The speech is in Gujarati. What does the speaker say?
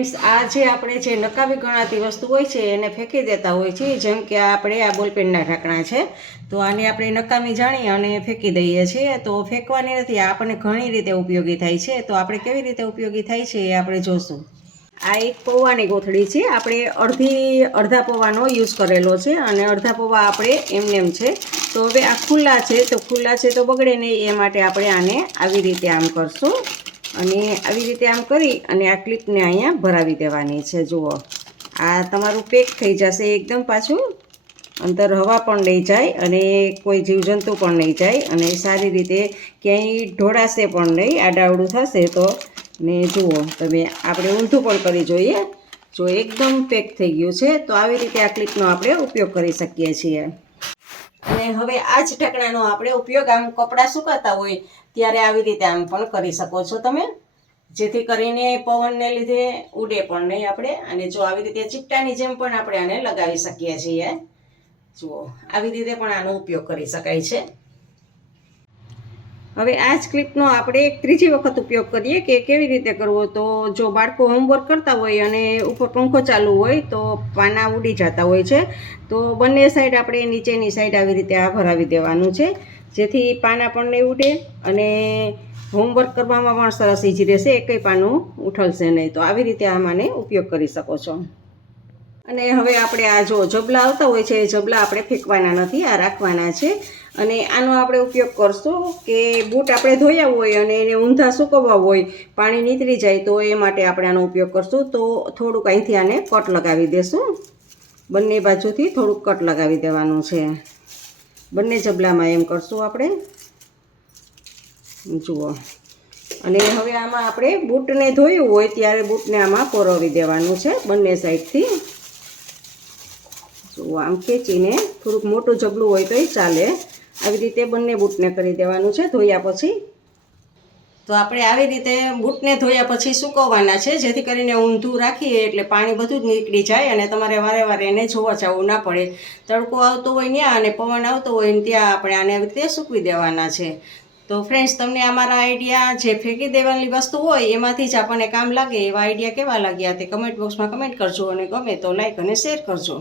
ફ્રેન્ડ્સ, આ જે આપણે જે નકામી ગણાતી વસ્તુ હોય છે એને ફેંકી દેતા હોય છે, જેમ કે આપણે આ બોલપેનના ઢાંકણા છે, તો આને આપણે નકામી જાણી અને ફેંકી દઈએ છીએ. તો ફેંકવાની નથી, આપણને ઘણી રીતે ઉપયોગી થાય છે. તો આપણે કેવી રીતે ઉપયોગી થાય છે એ આપણે જોશું. આ એક પૌવાની કોથળી છે. આપણે અડધા પૌવાનો યુઝ કરેલો છે અને અડધા પૌવા આપણે એમ છે. તો હવે આ ખુલ્લા છે, તો બગડે નહીં એ માટે આપણે આને આવી રીતે આમ કરશું અને આવી રીતે આમ કરી અને આ ક્લિપને અહીંયા ભરાવી દેવાની છે. જુઓ, આ તમારું પેક થઈ જશે એકદમ. પાછું અંદર હવા પણ નહીં જાય અને કોઈ જીવજંતુ પણ નહીં જાય અને સારી રીતે ક્યાંય ઢોળાશે પણ નહીં. આડાવડું થશે તો ને જુઓ તમે, આપણે ઊંધું પણ કરી જોઈએ. જો એકદમ પેક થઈ ગયું છે, તો આવી રીતે આ ક્લિપનો આપણે ઉપયોગ કરી શકીએ છીએ. અને હવે આ જ ઢાંકણાનો આપણે ઉપયોગ આમ કપડાં સુકાતા હોય ત્યારે આવી રીતે આમ પણ કરી શકો છો તમે, જેથી કરીને પવનને લીધે ઉડે પણ નહીં આપણે. અને જો આવી રીતે ચીપટાની જેમ પણ આપણે આને લગાવી શકીએ છીએ. જુઓ, આવી રીતે પણ આનો ઉપયોગ કરી શકાય છે. હવે આ જ ક્લિપનો આપણે એક ત્રીજી વખત ઉપયોગ કરીએ કે કેવી રીતે કરવો. તો જો બાળકો હોમવર્ક કરતા હોય અને ઉપર પંખો ચાલુ હોય તો પાના ઉડી જતા હોય છે, તો બંને સાઈડ આપણે નીચેની સાઈડ આવી રીતે આ ભરાવી દેવાનું છે, જેથી પાના પણ નહીં ઉડે અને હોમવર્ક કરવામાં પણ સરસ ઈજી રહેશે. એકય પાનું ઉઠલશે નહીં. તો આવી રીતે આમાંને ઉપયોગ કરી શકો છો. અને હવે આપણે આ જો જબલા આવતા હોય છે, એ જબલા આપણે ફેંકવાના નથી, આ રાખવાના છે. અને આનો આપણે ઉપયોગ કરશું કે બૂટ આપણે ધોયા હોય અને એને ઊંધા સૂકવવા હોય, પાણી નીતરી જાય, તો એ માટે આપણે આનો ઉપયોગ કરશું. તો થોડુંક અહીંથી આને કટ લગાવી દેશું. બંને બાજુથી થોડુંક કટ લગાવી દેવાનું છે. બંને જબલામાં એમ કરશું આપણે. જુઓ, અને હવે આમાં આપણે બૂટને ધોયું હોય ત્યારે બૂટને આમાં પરોવી દેવાનું છે બંને સાઈડથી. જુઓ, આમ ખેંચીને, થોડુંક મોટું જબલું હોય તોય ચાલે. આવી રીતે બંને બૂટને કરી દેવાનું છે ધોયા પછી. તો આપણે આવી રીતે બૂટને ધોયા પછી સૂકવવાના છે, જેથી કરીને ઊંધું રાખીએ એટલે પાણી બધું જ નીકળી જાય અને તમારે વારે વારે એને જોવા જવું ના પડે. તડકો આવતો હોય ત્યાં અને પવન આવતો હોય ને ત્યાં આપણે આને આવી રીતે સૂકવી દેવાના છે. તો ફ્રેન્ડ્સ, તમને અમારા આઈડિયા જે ફેંકી દેવાની વસ્તુ હોય એમાંથી જ આપણને કામ લાગે એવા આઈડિયા કેવા લાગ્યા તે કમેન્ટ બોક્સમાં કમેન્ટ કરજો અને ગમે તો લાઈક અને શેર કરજો.